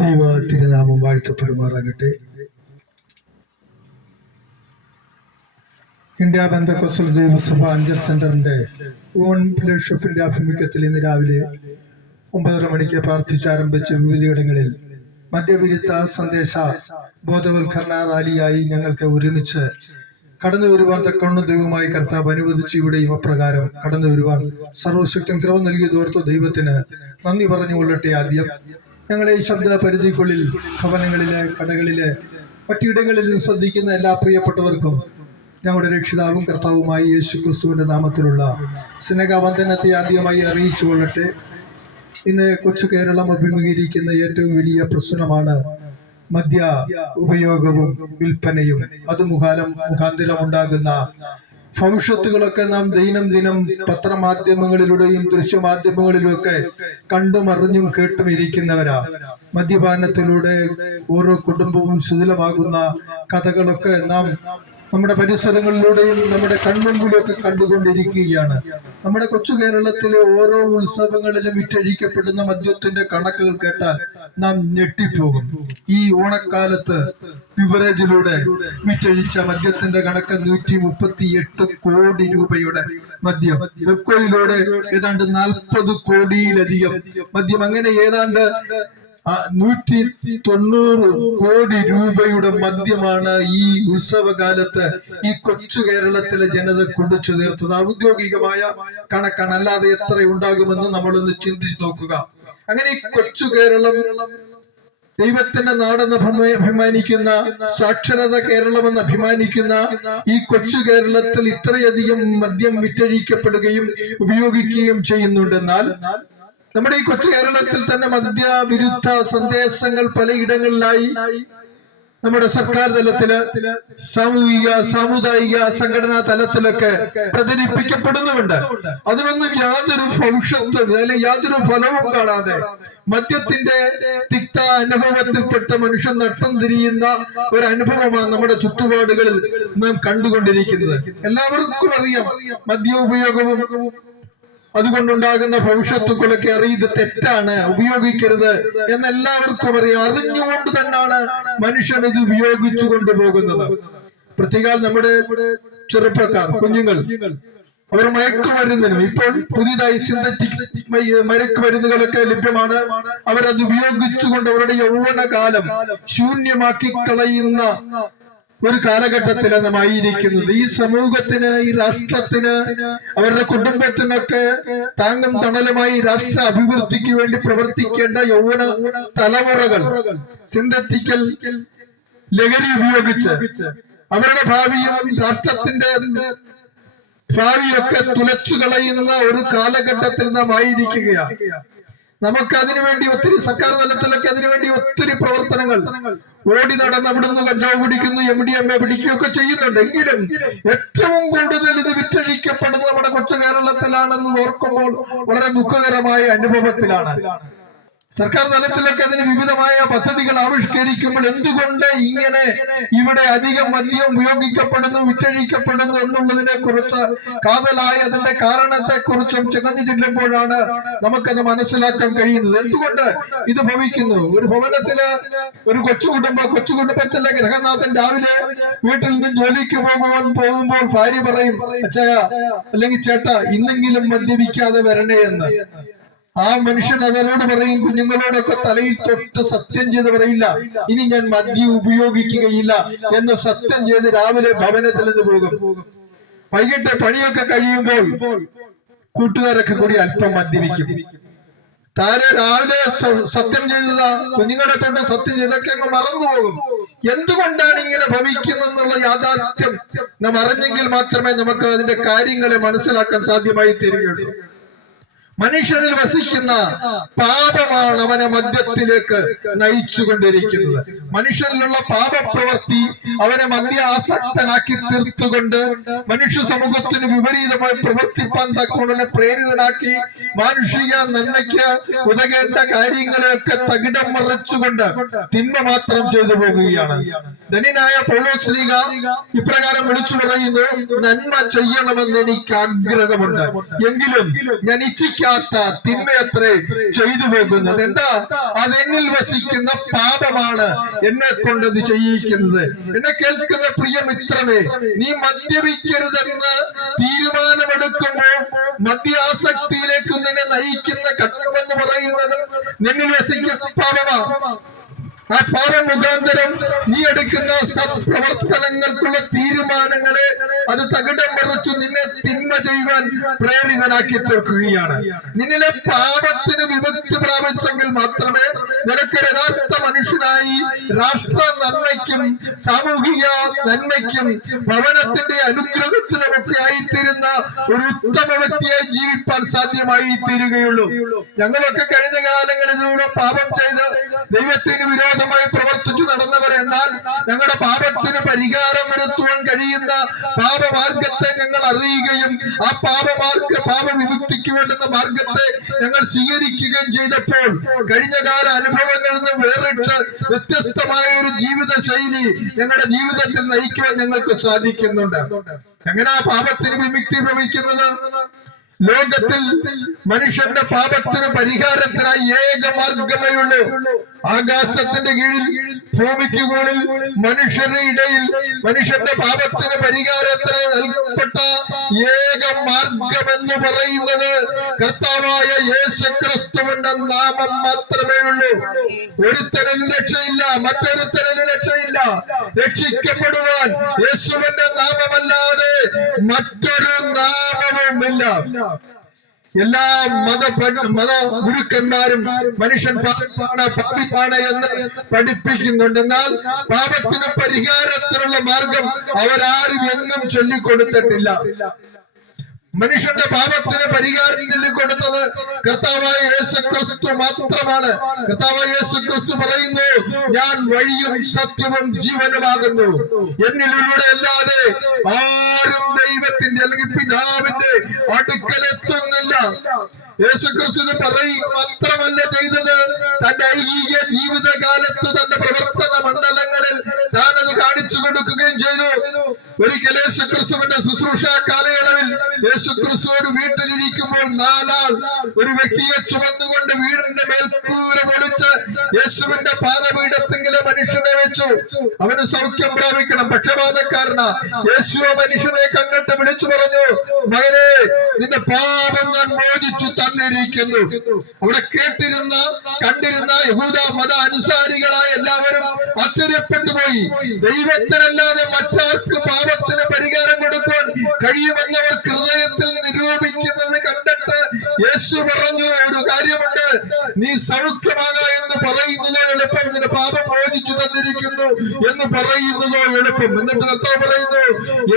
ദൈവ തിരുനാമം വാഴ്ത്തപ്പെടുമാറാകട്ടെ. ഇന്ത്യ പെന്തക്കോസ്റ്റൽ ദൈവസഭ അഞ്ചൽ സെന്ററിന്റെ ഓൺ ഫെലോഷിപ്പിന്റെ ആഭിമുഖ്യത്തിൽ ഇന്ന് രാവിലെ 9:30 മണിക്ക് പ്രാർത്ഥിച്ചാരംഭിച്ച വിവിധയിടങ്ങളിൽ മദ്യവിരുദ്ധ സന്ദേശ ബോധവൽക്കരണ റാലിയായി ഞങ്ങൾക്ക് ഒരുമിച്ച് കടന്നു വരുവാൻ തക്കവണ്ണം ദൈവമായി കർത്താവ് അനുവദിച്ചു. ഇവിടെയും അപ്രകാരം കടന്നു വരുവാൻ സർവശക്തൻ കൃപ നൽകിയതോർത്ത് ദൈവത്തിന് നന്ദി പറഞ്ഞുകൊള്ളട്ടെ. ആദ്യം ഞങ്ങളെ ഈ ശബ്ദ പരിധിക്കുള്ളിൽ ഭവനങ്ങളിലെ, കടകളിലെ, മറ്റിടങ്ങളിൽ ശ്രദ്ധിക്കുന്ന എല്ലാ പ്രിയപ്പെട്ടവർക്കും ഞങ്ങളുടെ രക്ഷിതാവും കർത്താവുമായി യേശു ക്രിസ്തുവിന്റെ നാമത്തിലുള്ള സ്നേഹവന്ദനത്തെ ആദ്യമായി അറിയിച്ചു കൊള്ളട്ടെ. ഇന്ന് കൊച്ചു കേരളം അഭിമുഖീകരിക്കുന്ന ഏറ്റവും വലിയ പ്രശ്നമാണ് മദ്യ ഉപയോഗവും വിൽപ്പനയും. അത് മുഖാന്തരം ഉണ്ടാകുന്ന ഭവിഷ്യത്തുകളൊക്കെ നാം ദൈനംദിനം പത്രമാധ്യമങ്ങളിലൂടെയും ദൃശ്യമാധ്യമങ്ങളിലൂടെ കണ്ടും അറിഞ്ഞും കേട്ടും ഇരിക്കുന്നവരാ. മദ്യപാനത്തിലൂടെ ഓരോ കുടുംബവും ശിഥിലമാകുന്ന കഥകളൊക്കെ നാം നമ്മുടെ പരിസരങ്ങളിലൂടെയും നമ്മുടെ കൺമുമ്പിലൊക്കെ കണ്ടുകൊണ്ടിരിക്കുകയാണ്. നമ്മുടെ കൊച്ചു കേരളത്തിലെ ഓരോ ഉത്സവങ്ങളിലും വിറ്റഴിക്കപ്പെടുന്ന മദ്യത്തിന്റെ കണക്കുകൾ കേട്ടാൽ നാം ഞെട്ടിപ്പോകും. ഈ ഓണക്കാലത്ത് ബിവറേജിലൂടെ വിറ്റഴിച്ച മദ്യത്തിന്റെ കണക്ക് 138 കോടി രൂപയുടെ മദ്യം. വെക്കോയിലൂടെ ഏതാണ്ട് 40 കോടിയിലധികം മദ്യം. അങ്ങനെ ഏതാണ്ട് 190 കോടി രൂപയുടെ മദ്യമാണ് ഈ ഉത്സവകാലത്ത് ഈ കൊച്ചു കേരളത്തിലെ ജനത കുടിച്ചു തീർത്തത്. ഔദ്യോഗികമായ കണക്കാണ്, അല്ലാതെ എത്ര ഉണ്ടാകുമെന്ന് നമ്മളൊന്ന് ചിന്തിച്ചു നോക്കുക. അങ്ങനെ ഈ കൊച്ചു കേരളം ദൈവത്തിന്റെ നാടെന്ന് അഭിമാനിക്കുന്ന, സാക്ഷരത കേരളമെന്ന് അഭിമാനിക്കുന്ന ഈ കൊച്ചു കേരളത്തിൽ ഇത്രയധികം മദ്യം വിറ്റഴിക്കപ്പെടുകയും ഉപയോഗിക്കുകയും ചെയ്യുന്നുണ്ടെന്നാൽ നമ്മുടെ ഈ കൊച്ചു കേരളത്തിൽ തന്നെ മദ്യവിരുദ്ധ സന്ദേശങ്ങൾ പലയിടങ്ങളിലായി നമ്മുടെ സർക്കാർ തലത്തില്, സാമുദായിക സംഘടനാ തലത്തിലൊക്കെ പ്രചരിപ്പിക്കപ്പെടുന്നുമുണ്ട്. അതിനൊന്നും യാതൊരു ഭവിഷ്യത്തും അല്ലെങ്കിൽ യാതൊരു ഫലവും കാണാതെ മദ്യത്തിന്റെ തിക്ത അനുഭവത്തിൽപ്പെട്ട മനുഷ്യൻ നട്ടം തിരിയുന്ന ഒരു അനുഭവമാണ് നമ്മുടെ ചുറ്റുപാടുകളിൽ നാം കണ്ടുകൊണ്ടിരിക്കുന്നത്. എല്ലാവർക്കും അറിയാം മദ്യോപയോഗവും അതുകൊണ്ടുണ്ടാകുന്ന ഭവിഷ്യത്തുക്കളൊക്കെ അറിയത് തെറ്റാണ്, ഉപയോഗിക്കരുത് എന്നെല്ലാവർക്കും അറിയാം. അറിഞ്ഞുകൊണ്ട് തന്നെയാണ് മനുഷ്യൻ ഇത് ഉപയോഗിച്ചു കൊണ്ടുപോകുന്നത്. പ്രത്യേക നമ്മുടെ ചെറുപ്പക്കാർ, കുഞ്ഞുങ്ങൾ, അവർ മയക്കുമരുന്നിനും ഇപ്പോൾ പുതിയതായി സിന്തറ്റിക് മയക്കുമരുന്നുകളൊക്കെ ലഭ്യമാണ്. അവരത് ഉപയോഗിച്ചുകൊണ്ട് അവരുടെ യൗവനകാലം ശൂന്യമാക്കി കളയുന്ന ഒരു കാലഘട്ടത്തിലാണ് നാം ആയിരിക്കുന്നത്. ഈ സമൂഹത്തിന്, ഈ രാഷ്ട്രത്തിന്, അവരുടെ കുടുംബത്തിനൊക്കെ താങ്ങും തണലുമായി രാഷ്ട്ര അഭിവൃദ്ധിക്ക് വേണ്ടി പ്രവർത്തിക്കേണ്ട യൗവന തലമുറകൾ സിന്തറ്റിക്കൽ ലഹരി ഉപയോഗിച്ച് അവരുടെ ഭാവിയും രാഷ്ട്രത്തിന്റെ ഭാവിയൊക്കെ തുലച്ചു കളയുന്ന ഒരു കാലഘട്ടത്തിൽ നാം ആയിരിക്കുകയാണ്. നമുക്ക് അതിനുവേണ്ടി ഒത്തിരി സർക്കാർ തലത്തിലൊക്കെ അതിനുവേണ്ടി ഒത്തിരി പ്രവർത്തനങ്ങൾ ഓടി നടന്ന് അവിടുന്ന് കഞ്ചാവ് പിടിക്കുന്നു, MDMA പിടിക്കുകയൊക്കെ ചെയ്യുന്നുണ്ട്. എങ്കിലും ഏറ്റവും കൂടുതൽ ഇത് വിറ്റഴിക്കപ്പെടുന്നത് നമ്മുടെ കൊച്ചു കേരളത്തിലാണെന്ന് ഓർക്കുമ്പോൾ വളരെ ദുഃഖകരമായ അനുഭവത്തിലാണ്. സർക്കാർ തലത്തിലൊക്കെ അതിന് വിവിധമായ പദ്ധതികൾ ആവിഷ്കരിക്കുമ്പോൾ എന്തുകൊണ്ട് ഇങ്ങനെ ഇവിടെ അധികം മദ്യം ഉപയോഗിക്കപ്പെടുന്നു, വിറ്റഴിക്കപ്പെടുന്നു എന്നുള്ളതിനെ കുറിച്ച് കാതലായ അതിന്റെ കാരണത്തെ കുറിച്ചും ചികഞ്ഞു ചെല്ലുമ്പോഴാണ് നമുക്കത് മനസ്സിലാക്കാൻ കഴിയുന്നത്. എന്തുകൊണ്ട് ഇത് ഭവിക്കുന്നു? ഒരു ഭവനത്തില് ഒരു കൊച്ചു കുടുംബത്തിലെ ഗൃഹനാഥൻ രാവിലെ വീട്ടിൽ നിന്ന് ജോലിക്ക് പോകുമ്പോൾ ഭാര്യ പറയും, അച്ഛാ അല്ലെങ്കിൽ ചേട്ടാ ഇന്നെങ്കിലും മദ്യപിക്കാതെ വരണേ എന്ന്. ആ മനുഷ്യൻ അവരോട് പറയും, കുഞ്ഞുങ്ങളോടൊക്കെ തലയിൽ തൊട്ട് സത്യം ചെയ്ത് പറയില്ല, ഇനി ഞാൻ മദ്യം ഉപയോഗിക്കുകയില്ല എന്ന് സത്യം ചെയ്ത് രാവിലെ ഭവനത്തിൽ നിന്ന് പോകും. വൈകിട്ട് പണിയൊക്കെ കഴിയുമ്പോൾ കൂട്ടുകാരൊക്കെ കൂടി അല്പം മദ്യപിക്കും. താരെ രാവിലെ സത്യം ചെയ്തതാ, കുഞ്ഞുങ്ങളെ തൊട്ട് സത്യം ചെയ്തൊക്കെ അങ്ങ് മറന്നുപോകും. എന്തുകൊണ്ടാണ് ഇങ്ങനെ ഭവിക്കുന്നതെന്നുള്ള യാഥാർത്ഥ്യം നാം അറിഞ്ഞെങ്കിൽ മാത്രമേ നമുക്ക് അതിന്റെ കാര്യങ്ങളെ മനസ്സിലാക്കാൻ സാധ്യമായി തീരുകയുള്ളൂ. മനുഷ്യനിൽ വസിക്കുന്ന പാപമാണ് അവനെ മദ്യത്തിലേക്ക് നയിച്ചുകൊണ്ടിരിക്കുന്നത്. മനുഷ്യനിലുള്ള പാപപ്രവൃത്തി അവനെ മദ്യാസക്തനാക്കി തീർത്തുകൊണ്ട് മനുഷ്യ സമൂഹത്തിന് വിപരീതമായി പ്രവർത്തിപ്പാൻ തക്കോണനെ പ്രേരിതനാക്കി മാനുഷിക നന്മയ്ക്ക് ഉതകേണ്ട കാര്യങ്ങളെയൊക്കെ തകിടം മറിച്ചുകൊണ്ട് തിന്മ മാത്രം ചെയ്തു പോകുകയാണ്. ധന്യനായ പൗലോസ്ലീഹ ഇപ്രകാരം വിളിച്ചു പറയുന്നു, നന്മ ചെയ്യണമെന്ന് എനിക്ക് ആഗ്രഹമുണ്ട്, എങ്കിലും ഞാൻ ഇച്ഛിക്കാത്ത വസിക്കാത്ത തിന്മയത്രേ ചെയ്തു പോകുന്നത്. എന്താ? അതെന്നിൽ വസിക്കുന്ന പാപമാണ് എന്നെ കൊണ്ടത് ചെയ്യിക്കുന്നത്. എന്നെ കേൾക്കുന്ന പ്രിയ മിത്രമേ, നീ മദ്യപിക്കരുതെന്ന് തീരുമാനമെടുക്കുമ്പോൾ മദ്യാസക്തിയിലേക്ക് നിന്നെ നയിക്കുന്ന ഘടകമെന്ന് പറയുന്നത് നിന്നിൽ വസിക്കുന്ന പാപമാണ്. ആ പാപം മുഖാന്തരം നീ എടുക്കുന്ന സത്പ്രവർത്തനങ്ങൾക്കുള്ള തീരുമാനങ്ങളെ അത് തകിടം മറിച്ചു നിന്നെ തിന്മ ചെയ്യുവാൻ പ്രേരിതനാക്കി തീർക്കുകയാണ്. നിന്നിലെ പാപത്തിന് വിമുക്തി പ്രാപിച്ചെങ്കിൽ മാത്രമേ നിനക്ക് യഥാർത്ഥ മനുഷ്യനായി രാഷ്ട്ര നന്മയ്ക്കും സാമൂഹിക നന്മയ്ക്കും ഭവനത്തിന്റെ അനുഗ്രഹത്തിനുമൊക്കെ ആയിത്തീരുന്ന ഒരു ഉത്തമ വ്യക്തിയായി ജീവിപ്പാൻ സാധ്യമായി തീരുകയുള്ളൂ. ഞങ്ങളൊക്കെ കഴിഞ്ഞ കാലങ്ങളിലൂടെ പാപം ചെയ്ത് ദൈവത്തിന് വിരോധമായി പ്രവർത്തിച്ചു നടന്നവരെന്നാൽ ഞങ്ങളുടെ പാപത്തിന് പരിഹാരം വരുത്തുവാൻ കഴിയുന്ന പാപമാർഗത്തെ ഞങ്ങൾ അറിയുകയും ആ പാപവിമുക്തിക്ക് വേണ്ടുന്ന മാർഗത്തെ ഞങ്ങൾ സ്വീകരിക്കുകയും ചെയ്തപ്പോൾ കഴിഞ്ഞ കാല അനുഭവങ്ങളിൽ നിന്ന് വേറിട്ട് വ്യത്യസ്തമായ ഒരു ജീവിത ശൈലി ഞങ്ങളുടെ ജീവിതത്തിൽ നയിക്കുവാൻ ഞങ്ങൾക്ക് സാധിക്കുന്നുണ്ട്. എങ്ങനെയാ പാപത്തിന് വിമുക്തി ഭവിക്കുന്നത്? ലോകത്തിൽ മനുഷ്യന്റെ പാപത്തിന് പരിഹാരത്തിനായി ഏക മാർഗമേ ഉള്ളൂ. ആകാശത്തിന്റെ കീഴിൽ ഭൂമിക്ക് മുകളിൽ മനുഷ്യരുടെ ഇടയിൽ മനുഷ്യന്റെ പാപത്തിന് പരിഹാരത്തിന് നൽകപ്പെട്ട ഏക മാർഗമെന്ന് പറയുന്നത് കർത്താവായ യേശുക്രിസ്തുവിന്റെ നാമം മാത്രമേ ഉള്ളൂ. ഒരുത്തനും രക്ഷയില്ല, മറ്റൊരുത്തനും രക്ഷയില്ല. രക്ഷിക്കപ്പെടുവാൻ യേശുവിന്റെ നാമമല്ലാതെ മറ്റൊരു നാമവുമില്ല. എല്ലാ മത ഗുരുക്കന്മാരും മനുഷ്യൻ പാപിയാണ് എന്ന് പഠിപ്പിക്കുന്നുണ്ട്. എന്നാൽ പാപത്തിന് പരിഹാരത്തിനുള്ള മാർഗം അവരാരും എങ്ങും ചൊല്ലിക്കൊടുത്തിട്ടില്ല. മനുഷ്യന്റെ പാപത്തിന് പരിഹാരം ചൊല്ലിക്കൊടുത്തത് കർത്താവായ യേശുക്രിസ്തു മാത്രമാണ്. കർത്താവായ യേശുക്രിസ്തു പറയുന്നു, ഞാൻ വഴിയും സത്യവും ജീവനുമാകുന്നു, എന്നിലൂടെ അല്ലാതെ ആരും ദൈവത്തിന്റെ അല്ലെങ്കിൽ പിതാവിന്റെ അടുക്കലെത്തുന്നില്ല. യേശുക്രിസ്തു പറയുക മാത്രമല്ല ചെയ്തത്, തന്റെ ഐഹിക ജീവിതകാലത്ത് തന്റെ പ്രവർത്തന മണ്ഡലങ്ങളിൽ താൻ അത് കാണിച്ചു കൊടുക്കുകയും ചെയ്തു. ഒരിക്കൽ യേശുക്രിസ്തുവിന്റെ ശുശ്രൂഷ കാലയളവിൽ യേശുക്രിസ്തു ഒരു വീട്ടിലിരിക്കുമ്പോൾ നാലാൾ ഒരു വ്യക്തിയെ ചുമന്നുകൊണ്ട് വീടിന്റെ മേൽക്കൂര പൊളിച്ച് യേശുവിന്റെ പാദപീഠത്തെങ്കിലും മനുഷ്യനെ വെച്ചു. അവന് സൗഖ്യം പ്രാപിക്കണം, പക്ഷപാതക്കാരനാ. യേശു മനുഷ്യനെ കണ്ടിട്ട് വിളിച്ചു പറഞ്ഞു, മകനെ, നിന്റെ പാപം ഞാൻ മോചിച്ചു തന്നിരിക്കുന്നു. അവിടെ കണ്ടിരുന്ന യഹൂദ മത അനുസാരികളായ എല്ലാവരും ആശ്ചര്യപ്പെട്ടു പോയി. ദൈവത്തിനല്ലാതെ മറ്റാർക്ക് പാപത്തിന് പരിഹാരം കൊടുക്കാൻ കഴിയുമെന്നവർ ഹൃദയത്തിൽ നിരൂപിക്കുന്നത് കണ്ടിട്ട് യേശു പറഞ്ഞു, ഒരു കാര്യമുണ്ട്, നീ സൗഖ്യമാകാ എന്ന് പറയുന്നതോ എളുപ്പം, നിന്റെ പാപം മോചിച്ചു തന്നിരിക്കുന്നു എന്ന് പറയുന്നതോ എളുപ്പം. എന്നിട്ട് കർത്താവ് പറയുന്നു,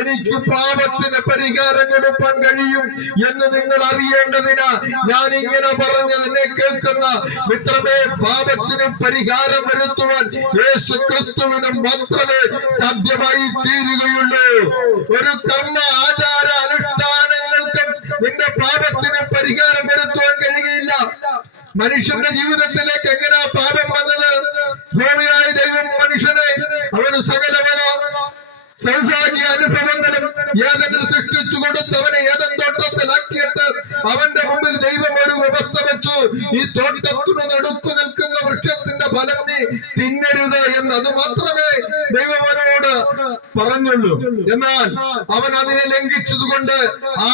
എനിക്ക് പാപത്തിന് പരിഹാരം കൊടുക്കാൻ കഴിയും എന്ന് നിങ്ങൾ അറിയേണ്ടതിനാ ഞാൻ ഇങ്ങനെ പറഞ്ഞതിനെ കേൾക്കുന്ന മിത്രമേ, പാപത്തിന് പരിഹാരം വരുത്തുവാൻ യേശുക്രിസ്തുവിന് മാത്രമേ സാധ്യമായി തീരുകയുള്ളൂ. ഒരു കർമ്മ ആചാര അനുഷ്ഠാനങ്ങൾക്കും നിന്റെ പാപത്തിന് പരിഹാരം വരുത്തുവാൻ കഴിയുകയില്ല. മനുഷ്യന്റെ ജീവിതത്തിലേക്ക് എങ്ങനെയാ പാപം വന്നത്? ഭൂമിയായ ദൈവം മനുഷ്യനെ അവന് സകലമായ സൗഭാഗ്യ അനുഭവങ്ങളും ഏതെങ്കിലും സൃഷ്ടിച്ചു കൊടുത്ത് അവനെ ഏതൻ തോട്ടത്തിലാക്കിയിട്ട് അവന്റെ മുമ്പിൽ ദൈവം ഒരു വ്യവസ്ഥ വെച്ചു, ഈ തോട്ടത്തിന് നടുക്കു നിൽക്കുന്ന വൃക്ഷത്തിന്റെ ഫലം നീ തിന്നരുത് എന്ന്. അത് മാത്രമേ ദൈവം അവനോട് പറഞ്ഞുള്ളൂ. എന്നാൽ അവൻ അതിനെ ലംഘിച്ചതുകൊണ്ട് ആ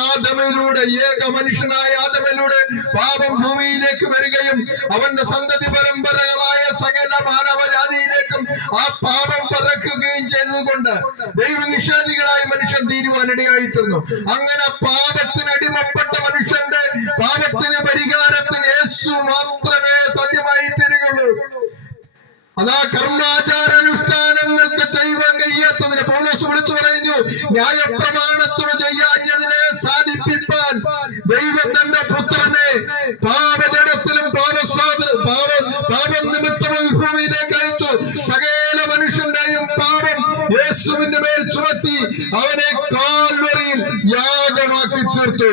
ആദമിലൂടെ, ഏക മനുഷ്യനായ ആദമിലൂടെ പാപം ഭൂമിയിലേക്ക് വരികയും അവന്റെ സന്തതി പരമ്പരകളായ സകല മാനവജാതിയിലേക്കും ആ പാപം പറക്കുകയും ചെയ്തതുകൊണ്ട് ദൈവനിഷേധികളായി മനുഷ്യൻ തീരുവാനിടയായിത്തീർന്നു. അങ്ങനെ പാപത്തിന് അടിമപ്പെട്ട മനുഷ്യന്റെ പാപത്തിന് പരിഹാരത്തിന് യേശു മാത്രമേ സാധ്യമായി തീരുകയുള്ളൂ. അതാ കർമാചാരാനുഷ്ഠാനങ്ങൾക്ക് ചെയ്യുവാൻ കഴിയാത്തതിന് പൗലോസ് വിളിച്ചു പറയുന്നു, ന്യായപ്രമാണത്തിന് ചെയ്യാഞ്ഞതിനെ സാധിപ്പിക്കാൻ ദൈവം തന്റെ പുത്രനെ പാപജടത്തിലും പാപം നിമിത്തവും ഭൂമിയിലേക്ക് അയച്ചു. സകല മനുഷ്യന്റെയും പാപം യേശുവിന്റെ മേൽ ചുമത്തി അവനെ കാൽവരിയിൽ യാഗമാക്കി തീർത്തു.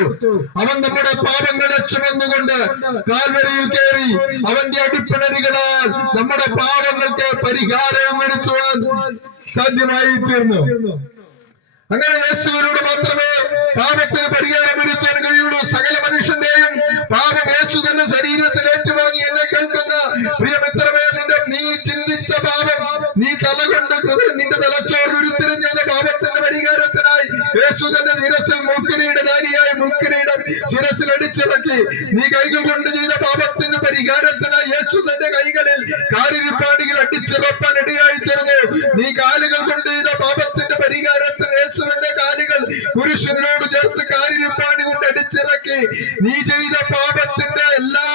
അവൻ നമ്മുടെ പാപങ്ങളെ ചുമന്നുകൊണ്ട് കാൽവരിയിൽ കയറി അവന്റെ അടിപ്പിണരുകളാൽ നമ്മുടെ പാപങ്ങൾക്ക് പരിഹാരം വരുത്തുവാൻ സാധ്യമായി തീർന്നു. അങ്ങനെ യേശുവിനോട് മാത്രമേ പാപത്തിന് പരിഹാരം വരുത്താൻ കഴിയുള്ളൂ. സകല മനുഷ്യന്റെയും പാപം യേശു തന്നെ ശരീരത്തിൽ ഏറ്റുവാങ്ങി എന്നെ കേൾക്കുന്ന പ്രിയമിത്രമേ, നീ ചിന്തിച്ച പാപം, നീ തലകൊണ്ട് നിന്റെ തലച്ചോറിൽ ഉരുത്തിരിഞ്ഞ പാപത്തിന്റെ പരിഹാരത്തിനായി യേശു തന്റെ ശിരസിൽ മുൾക്കിരീടധാരിയായി മുൾക്കിരീടം ശിരസിൽ അടിച്ചിറക്കി. നീ കൈകൾ കൊണ്ട് ചെയ്ത പാപത്തിന് പരിഹാരത്തിനായി യേശു തന്റെ കൈകളിൽ കാലിരിപ്പാടികൾ അടിച്ചിറപ്പാൻ ഇടയായി തീർന്നു. നീ കാലുകൾ കൊണ്ട് ചെയ്ത പാപത്തിന്റെ പരിഹാരത്തിന് യേശുവിന്റെ കാലുകൾ കുരിശിനോട് ചേർത്ത് കാലിരിപ്പാടി കൊണ്ട് അടിച്ചിറക്കി. നീ ചെയ്ത പാപത്തിന്റെ എല്ലാ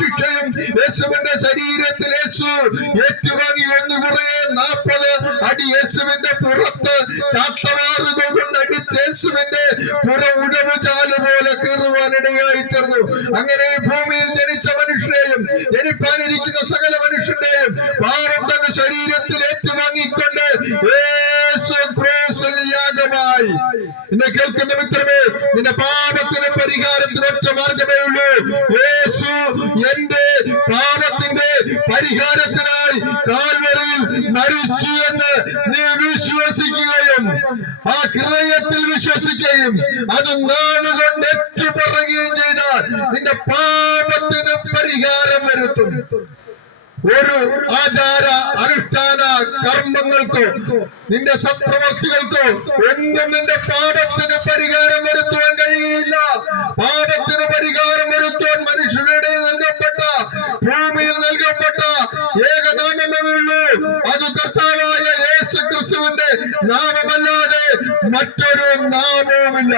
ശിക്ഷയും യേശുവിന്റെ ശരീരത്തിൽ യേശു ഏറ്റുവാങ്ങി. ഒന്ന് കുറേ 40 അടി യേശുവിന്റെ പുറത്ത് ചാട്ടവാറുകൾ കൊണ്ട് അടിച്ച് യേശുവിന്റെ പുറം ഉടവുചാല് പോലെ കീറുവാനിടയായി തീർന്നു. അങ്ങനെ ഭൂമിയിൽ ജനിച്ച മനുഷ്യരെയും ജനിപ്പാനിരിക്കുന്ന സകല മനുഷ്യന്റെയും പാപം തന്റെ ശരീരത്തിൽ ഏറ്റുവാങ്ങിക്കൊണ്ട് യേശു ക്രൂശിൽ യാഗമായി. എന്നെ കേൾക്കുന്ന മിത്രമേ, നിന്റെ പാപത്തിന് പരിഹാരത്തിന് ഒറ്റ മാർഗമേ ഉള്ളൂ. യേശു എന്റെ പാപത്തിന്റെ പരിഹാരത്തിനായി കാൽവരിയിൽ മരിച്ചു എന്ന് നീ വിശ്വസിക്കുകയും ആ ഹൃദയത്തിൽ വിശ്വസിക്കുകയും അത് നാളുകൊണ്ട് ഏറ്റുപറയുകയും ചെയ്താൽ നിന്റെ പാപത്തിന് പരിഹാരം വരുത്തും. ഒരു ആചാര അനുഷ്ഠാന കർമ്മങ്ങൾക്കോ നിന്റെ സത്പ്രവർത്തികൾക്കോ ഒന്നും നിന്റെ പാപത്തിന് പരിഹാരം വരുത്തുവാൻ കഴിയില്ല. പാപത്തിന് പരിഹാരം വരുത്തുവാൻ മനുഷ്യരുടെ നൽകപ്പെട്ട ഭൂമിയിൽ നൽകപ്പെട്ട ഏകനാമമേ ഉള്ളൂ. അത് കർത്താവായ യേശു ക്രിസ്തുവിന്റെ നാമമല്ലാതെ മറ്റൊരു നാമവുമില്ല.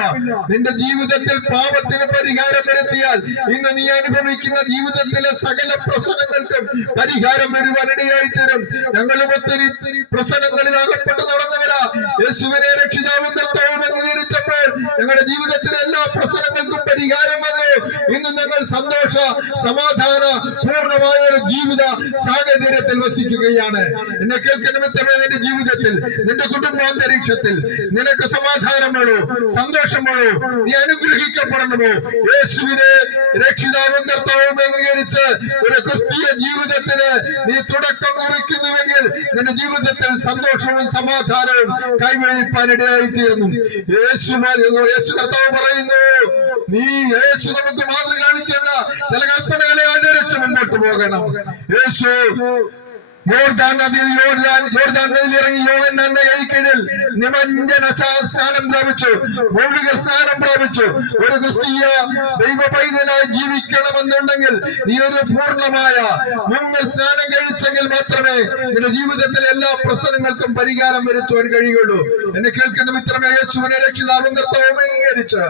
നിന്റെ ജീവിതത്തിൽ പാപത്തിന് പരിഹാരം വരുത്തിയാൽ ഇന്ന് നീ അനുഭവിക്കുന്ന ജീവിതത്തിലെ സകല പ്രശ്നങ്ങൾക്കും പരിഹാരം വരുവാനിടയായി തീരും. ഞങ്ങളും ഒത്തിരി പ്രശ്നങ്ങളിൽ അകപ്പെട്ട് നടന്നവരാ. യേശുവിനെ രക്ഷിതാവും കർത്താവും അംഗീകരിച്ചപ്പോൾ ഞങ്ങളുടെ ജീവിതത്തിലെ എല്ലാ പ്രശ്നങ്ങൾക്കും പരിഹാരം വന്നു. ഇന്ന് ഞങ്ങൾ സന്തോഷ സമാധാന പൂർണ്ണമായ ഒരു ജീവിത സാഹചര്യത്തിൽ വസിക്കുകയാണ്. എന്നെ കേൾക്കുന്ന മിത്രമേ, നിന്റെ ജീവിതത്തിൽ നിന്റെ കുടുംബാന്തരീക്ഷത്തിൽ നിനക്ക് സമാധാനമാണോ, സന്തോഷമാണോ, നീ അനുഗ്രഹിക്കപ്പെടണമോ? യേശുവിനെ രക്ഷിതാവും കർത്താവും അംഗീകരിച്ച് ഒരു ക്രിസ്തീയ ജീവിതത്തിന് നീ തുടക്കം കുറിക്കുന്നുവെങ്കിൽ നിന്റെ ജീവിതത്തിൽ സന്തോഷവും സമാധാനവും കൈവരിപ്പാനിടയായി തീർന്നു. യേശു കർത്താവ് പറയുന്നു, നീ യേശു നമുക്ക് മാതൃക കാണിച്ചെന്ന ചില കൽപ്പനകളെ അനുസരിച്ച് മുമ്പോട്ട് പോകണം. യേശു യോർദാൻ നദിയിൽ ഇറങ്ങി യോഹന്നാന്റെ കൈക്കീഴിൽ നിമഞ്ജന സ്നാനം പ്രാപിച്ചു, മൗലിക സ്നാനം പ്രാപിച്ചു. ഒരു ക്രിസ്തീയ ദൈവ പൈതലായി ജീവിക്കണമെന്നുണ്ടെങ്കിൽ നീ ഒരു പൂർണ്ണമായ മുങ്ങൽ സ്നാനം കഴിച്ചെങ്കിൽ മാത്രമേ നിന്റെ ജീവിതത്തിലെ എല്ലാ പ്രശ്നങ്ങൾക്കും പരിഹാരം വരുത്തുവാൻ കഴിയുള്ളൂ. എന്നെ കേൾക്കുന്ന മിത്രമേ, യേശുവിനെ രക്ഷിതാവും കർത്താവും അംഗീകരിച്ച്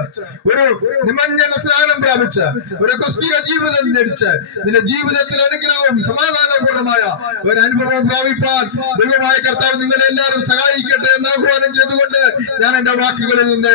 ഒരു നിമഞ്ജന സ്നാനം പ്രാപിച്ച് ഒരു ക്രിസ്തീയ ജീവിതം നടിച്ച് നിന്റെ ജീവിതത്തിൽ അനുഗ്രഹവും സമാധാനപൂർണ്ണമായ ഒരു അനുഭവം പ്രാപിപ്പാൻ ദൈവമായ കർത്താവ് നിങ്ങളെല്ലാവരും സഹായിക്കട്ടെ എന്ന് ആഹ്വാനം ചെയ്തുകൊണ്ട് ഞാൻ എന്റെ വാക്കുകളിൽ നിന്ന്